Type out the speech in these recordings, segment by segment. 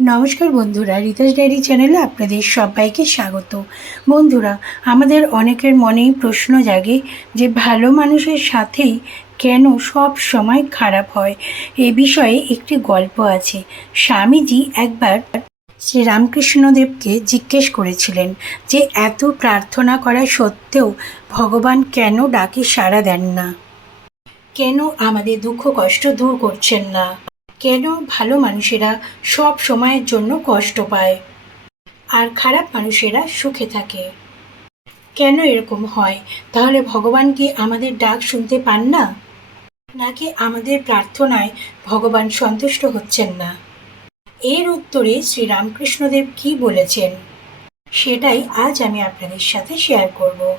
নমস্কার বন্ধুরা রিতাস ডায়েরি চ্যানেলে আপনাদের সবাইকে স্বাগত। বন্ধুরা, আমাদের অনেকের মনেই প্রশ্ন জাগে যে ভালো মানুষের সাথেই কেন সব সময় খারাপ হয়? এ বিষয়ে একটি গল্প আছে। স্বামীজি একবার শ্রী রামকৃষ্ণদেবকে জিজ্ঞেস করেছিলেন যে, এত প্রার্থনা করা সত্ত্বেও ভগবান কেন ডাকে সাড়া দেন না? কেন আমাদের দুঃখ কষ্ট দূর করছেন না? কেন ভালো মানুষেরা সব সময়ের জন্য কষ্ট পায়? আর খারাপ মানুষেরা সুখে থাকে। কেন এরকম হয়? তাহলে ভগবান কি আমাদের ডাক শুনতে পান না? নাকি আমাদের প্রার্থনায় ভগবান সন্তুষ্ট হচ্ছেন না? এর উত্তরে শ্রী রামকৃষ্ণদেব কি বলেছেন? সেটাই আজ আমি আপনাদের সাথে শেয়ার করব।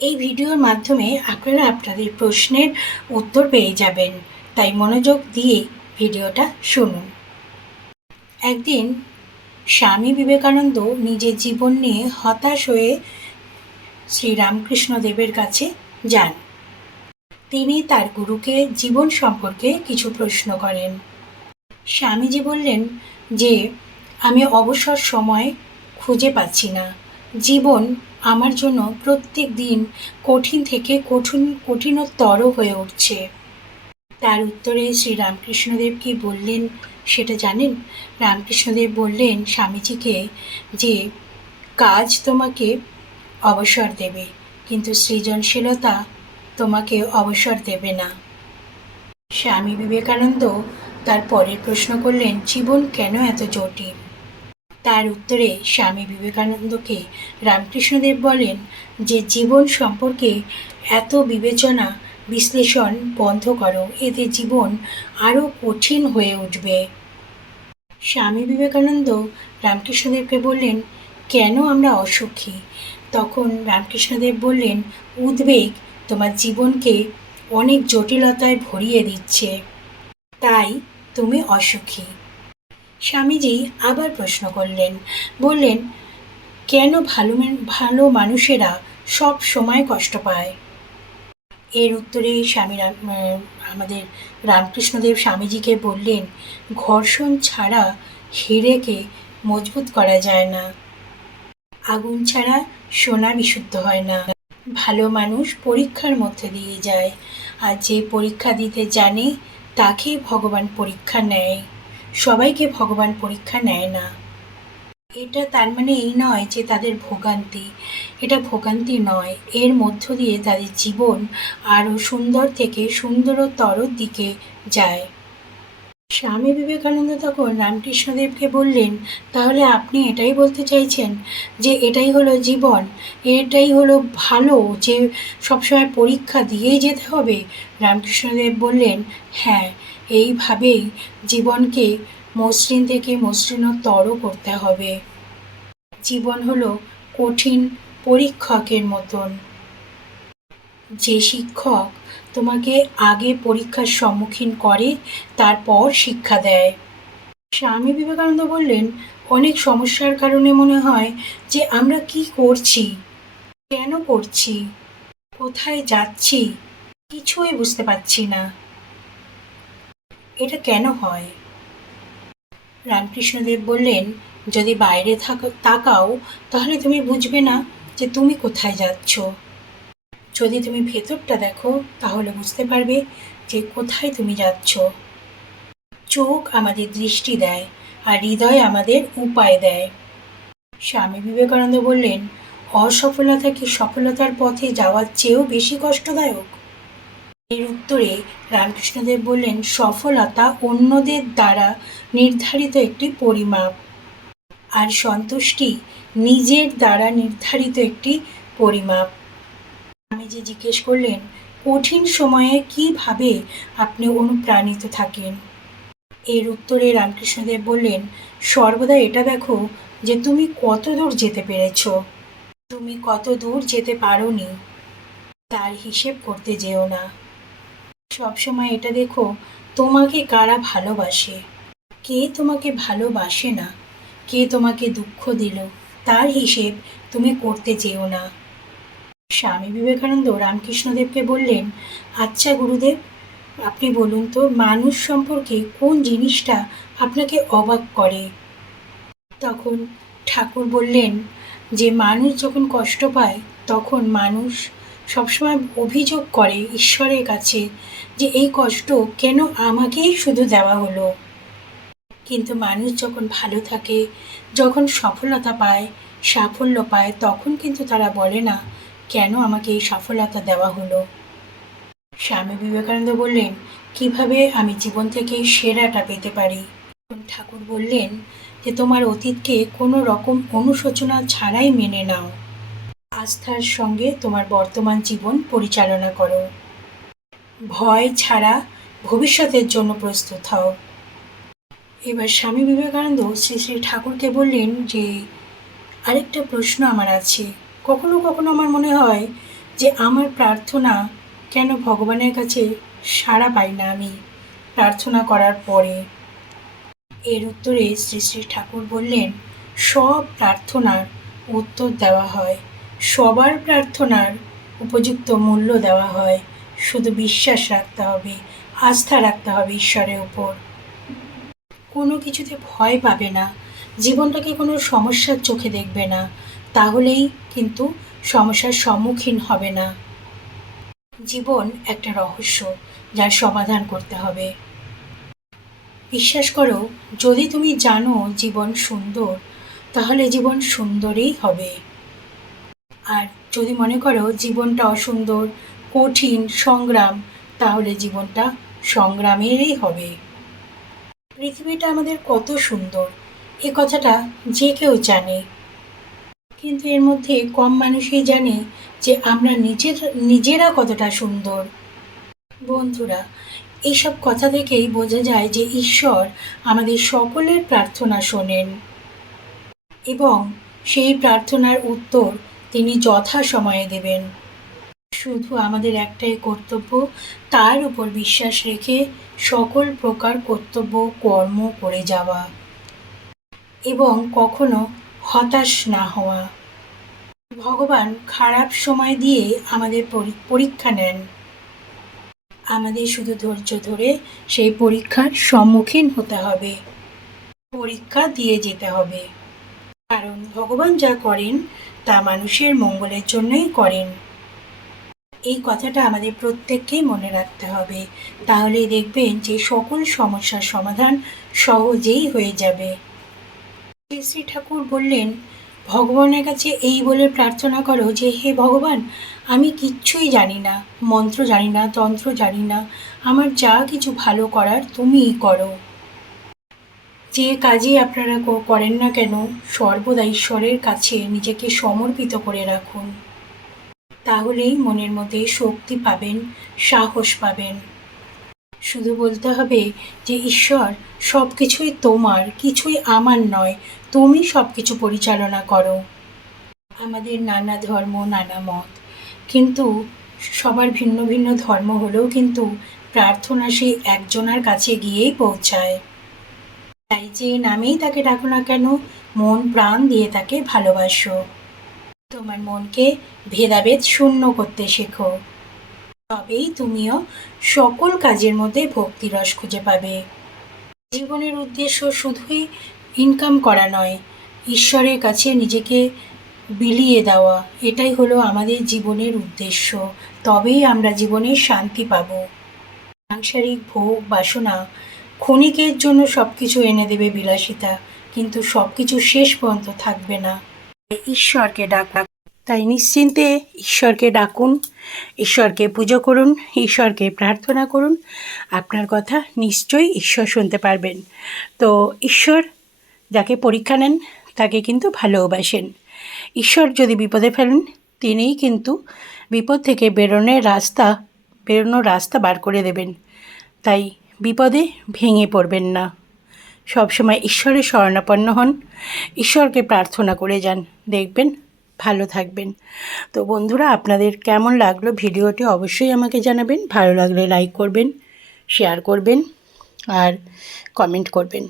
এই ভিডিওর মাধ্যমে আপনারা আপনাদের প্রশ্নের উত্তর পেয়ে যাবেন। তাই মনোযোগ দিয়ে ভিডিওটা শুনুন। একদিন স্বামী বিবেকানন্দ নিজের জীবন নিয়ে হতাশ হয়ে শ্রী রামকৃষ্ণ দেবের কাছে যান। তিনি তার গুরুকে জীবন সম্পর্কে কিছু প্রশ্ন করেন। স্বামীজি বললেন যে, আমি অবসর সময় খুঁজে পাচ্ছি না। জীবন আমার জন্য প্রত্যেক দিন কঠিন থেকে কঠিন, কঠিনতর হয়ে উঠছে। তার উত্তরে শ্রী রামকৃষ্ণদেব কি বললেন সেটা জানেন? রামকৃষ্ণদেব বললেন, স্বামীজিকে যে কাজ তোমাকে অবসর দেবে, কিন্তু সৃজনশীলতা তোমাকে অবসর দেবে না। স্বামী বিবেকানন্দ তার পরের প্রশ্ন করলেন, জীবন কেন এত জটিল? তার উত্তরে স্বামী বিবেকানন্দকে রামকৃষ্ণদেব বলেন, যে জীবন সম্পর্কে এত বিবেচনা বিশ্লেষণ বন্ধ করো, এতে জীবন আরও কঠিন হয়ে উঠবে। স্বামী বিবেকানন্দ রামকৃষ্ণদেবকে বললেন, কেন আমরা অসুখী? তখন রামকৃষ্ণদেব বললেন, উদ্বেগ তোমার জীবনকে অনেক জটিলতায় ভরিয়ে দিচ্ছে, তাই তুমি অসুখী। স্বামীজি আবার প্রশ্ন করলেন, বললেন, কেন ভালো ভালো মানুষেরা সব সময় কষ্ট পায়? এর উত্তরে স্বামী আমাদের রামকৃষ্ণদেব স্বামীজিকে বললেন, ঘর্ষণ ছাড়া হিরেকে মজবুত করা যায় না। আগুন ছাড়া সোনা বিশুদ্ধ হয় না। ভালো মানুষ পরীক্ষার মধ্যে দিয়ে যায়। আর যে পরীক্ষা দিতে জানে তাকে ভগবান পরীক্ষা নেয়। সবাইকে ভগবান পরীক্ষা নেয় না। এটা তার মানে এই নয় যে তাদের ভোগান্তি। এটা ভোগান্তি নয়। এর মধ্য দিয়ে তাদের জীবন আরও সুন্দর থেকে সুন্দরতর দিকে যায়। স্বামী বিবেকানন্দ তখন রামকৃষ্ণদেবকে বললেন, তাহলে আপনি এটাই বলতে চাইছেন যে এটাই হলো জীবন? এটাই হলো ভালো যে সবসময় পরীক্ষা দিয়েই যেতে হবে? রামকৃষ্ণদেব বললেন হ্যাঁ এইভাবেই জীবনকে মসৃণ থেকে মসৃণতর করতে হবে। জীবন হলো কঠিন পরীক্ষকের মতন। যে শিক্ষক তোমাকে আগে পরীক্ষার সম্মুখীন করে, তারপর শিক্ষা দেয়। স্বামী বিবেকানন্দ বললেন, অনেক সমস্যার কারণে মনে হয় যে আমরা কি করছি? কেন করছি? কোথায় যাচ্ছি? কিছুই বুঝতে পারছি না। এটা কেন হয়? রামকৃষ্ণদেব বললেন, যদি বাইরে থাকো, তাকাও, তাহলে তুমি বুঝবে না যে তুমি কোথায় যাচ্ছ। যদি তুমি ভেতরটা দেখো, তাহলে বুঝতে পারবে যে কোথায় তুমি যাচ্ছ। চোখ আমাদের দৃষ্টি দেয়, আর হৃদয় আমাদের উপায় দেয়। স্বামী বিবেকানন্দ বললেন, অসফলতা কি সফলতার পথে যাওয়ার চেয়েও বেশি কষ্টদায়ক? এর উত্তরে রামকৃষ্ণদেব বললেন, সফলতা অন্যদের দ্বারা নির্ধারিত একটি পরিমাপ। আর সন্তুষ্টি নিজের দ্বারা নির্ধারিত একটি পরিমাপ। আমি যে জিজ্ঞেস করলেন, কঠিন সময়ে কীভাবে আপনি অনুপ্রাণিত থাকেন? এর উত্তরে রামকৃষ্ণদেব বললেন, সর্বদা এটা দেখো যে তুমি কত দূর যেতে পেরেছ। তুমি কত দূর যেতে পারোনি। তার হিসেব করতে যেও না। সবসময় এটা দেখো, তোমাকে কারা ভালোবাসে? কে তোমাকে ভালোবাসে না? কে তোমাকে দুঃখ দিল? তার হিসেব তুমি করতে যেও না। স্বামী বিবেকানন্দ রামকৃষ্ণদেবকে বললেন আচ্ছা গুরুদেব, আপনি বলুন তো, মানুষ সম্পর্কে কোন জিনিসটা আপনাকে অবাক করে? তখন ঠাকুর বললেন, যে মানুষ যখন কষ্ট পায়, তখন মানুষ সবসময় অভিযোগ করে ঈশ্বরের কাছে যে এই কষ্ট কেন আমাকেই শুধু দেওয়া হলো। কিন্তু মানুষ যখন ভালো থাকে, যখন সফলতা পায়, সাফল্য পায়, তখন কিন্তু তারা বলে না, কেন আমাকে এই সফলতা দেওয়া হলো? স্বামী বিবেকানন্দ বললেন, কীভাবে আমি জীবন থেকে সেরাটা পেতে পারি? ঠাকুর বললেন যে, তোমার অতীতকে কোনো রকম অনুশোচনা ছাড়াই মেনে নাও। আস্থার সঙ্গে তোমার বর্তমান জীবন পরিচালনা করো। ভয় ছাড়া ভবিষ্যতের জন্য প্রস্তুত হও। এবার স্বামী বিবেকানন্দ শ্রী শ্রী ঠাকুরকে বললেন যে, আরেকটা প্রশ্ন আমার আছে। কখনো কখনো আমার মনে হয় যে আমার প্রার্থনা কেন ভগবানের কাছে সাড়া পাই না আমি? প্রার্থনা করার পরে। এর উত্তরে শ্রী শ্রী ঠাকুর বললেন, সব প্রার্থনার উত্তর দেওয়া হয়। সবার প্রার্থনার উপযুক্ত মূল্য দেওয়া হয়। শুধু বিশ্বাস রাখতে হবে, আস্থা রাখতে হবে ঈশ্বরের উপর। কোনো কিছুতে ভয় পাবে না, জীবনটাকে কোনো সমস্যার চোখে দেখবে না, তাহলেই কিন্তু সমস্যার সম্মুখীন হবে না। জীবন একটা রহস্য যার সমাধান করতে হবে। বিশ্বাস করো, যদি তুমি জানো জীবন সুন্দর, তাহলে জীবন সুন্দরই হবে। আর যদি মনে করো জীবনটা অসুন্দর, কঠিন, সংগ্রাম, তাহলে জীবনটা সংগ্রামেরই হবে। পৃথিবীটা আমাদের কত সুন্দর, এ কথাটা যে কেউ জানে। কিন্তু এর মধ্যে কম মানুষই জানে যে আমরা নিজের, নিজেরা কতটা সুন্দর। বন্ধুরা এইসব কথা থেকেই বোঝা যায় যে ঈশ্বর আমাদের সকলের প্রার্থনা শোনেন। এবং সেই প্রার্থনার উত্তর তিনি যথা সময়ে দেবেন। শুধু আমাদের একটাই কর্তব্য, তার উপর বিশ্বাস রেখে সকল প্রকার কর্তব্য, কর্ম করে যাওয়া এবং কখনো হতাশ না হওয়া। ভগবান খারাপ সময় দিয়ে আমাদের পরীক্ষা নেন। আমাদের শুধু ধৈর্য ধরে সেই পরীক্ষার সম্মুখীন হতে হবে। পরীক্ষা দিয়ে যেতে হবে। কারণ ভগবান যা করেন তা মানুষের মঙ্গলের জন্যই করেন। এই কথাটা আমাদের প্রত্যেককেই মনে রাখতে হবে। তাহলেই দেখবেন যে সকল সমস্যার সমাধান সহজেই হয়ে যাবে। শ্রী শ্রী ঠাকুর বললেন, ভগবানের কাছে এই বলে প্রার্থনা করো যে, হে ভগবান, আমি কিচ্ছুই জানি না, মন্ত্র জানি না, তন্ত্র জানি না, আমার যা কিছু ভালো করার তুমিই করো। যে কাজই আপনারা করেন না কেন, সর্বদা ঈশ্বরের কাছে নিজেকে সমর্পিত করে রাখুন। তাহলেই মনের মধ্যে শক্তি পাবেন, সাহস পাবেন। শুধু বলতে হবে যে, ঈশ্বর সব কিছুই তোমার, কিছুই আমার নয়, তুমি সব কিছু পরিচালনা করো। আমাদের নানা ধর্ম, নানা মত। কিন্তু সবার ভিন্ন ভিন্ন ধর্ম হলেও কিন্তু প্রার্থনা সেই একজনার কাছে গিয়েই পৌঁছায়। তাই যে নামেই তাকে ডাকো না কেন, মন প্রাণ দিয়ে তাকে ভালোবাসো। তোমার মনকে ভেদাভেদ শূন্য করতে শেখো। তবেই তুমিও সকল কাজের মধ্যে ভক্তিরস খুঁজে পাবে। জীবনের উদ্দেশ্য শুধুই ইনকাম করা নয়, ঈশ্বরের কাছে নিজেকে বিলিয়ে দেওয়া, এটাই হলো আমাদের জীবনের উদ্দেশ্য। তবেই আমরা জীবনে শান্তি পাব। সাংসারিক ভোগ বাসনা ক্ষণিকের জন্য সব কিছু এনে দেবে বিলাসিতা, কিন্তু সব কিছু শেষ পর্যন্ত থাকবে না। ঈশ্বরকে ডাক তাই নিশ্চিন্তে ঈশ্বরকে ডাকুন, ঈশ্বরকে পুজো করুন, ঈশ্বরকে প্রার্থনা করুন। আপনার কথা নিশ্চয়ই ঈশ্বর শুনতে পারবেন। তো ঈশ্বর যাকে পরীক্ষা নেন, তাকে কিন্তু ভালোবাসেন। ঈশ্বর যদি বিপদে ফেলেন, তিনিই কিন্তু বিপদ থেকে বেরোনোর রাস্তা বেরোনোর রাস্তা বার করে দেবেন। তাই বিপদে ভেঙে পড়বেন না। সবসময় ঈশ্বরের শরণাপন্ন হন। ঈশ্বরকে প্রার্থনা করে যান। দেখবেন, ভালো থাকবেন। তো বন্ধুরা, আপনাদের কেমন লাগল ভিডিওটি অবশ্যই আমাকে জানাবেন। ভালো লাগলে লাইক করবেন, শেয়ার করবেন আর কমেন্ট করবেন।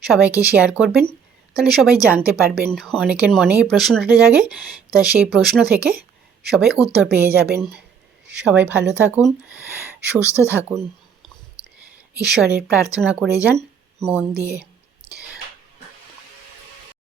সবাইকে শেয়ার করবেন, তাহলে সবাই জানতে পারবেন। অনেকের মনে এই প্রশ্নটা জাগে, তা সেই প্রশ্ন থেকে সবাই উত্তর পেয়ে যাবেন। সবাই ভালো থাকুন, সুস্থ থাকুন। ঈশ্বরের প্রার্থনা করে যান মন দিয়ে।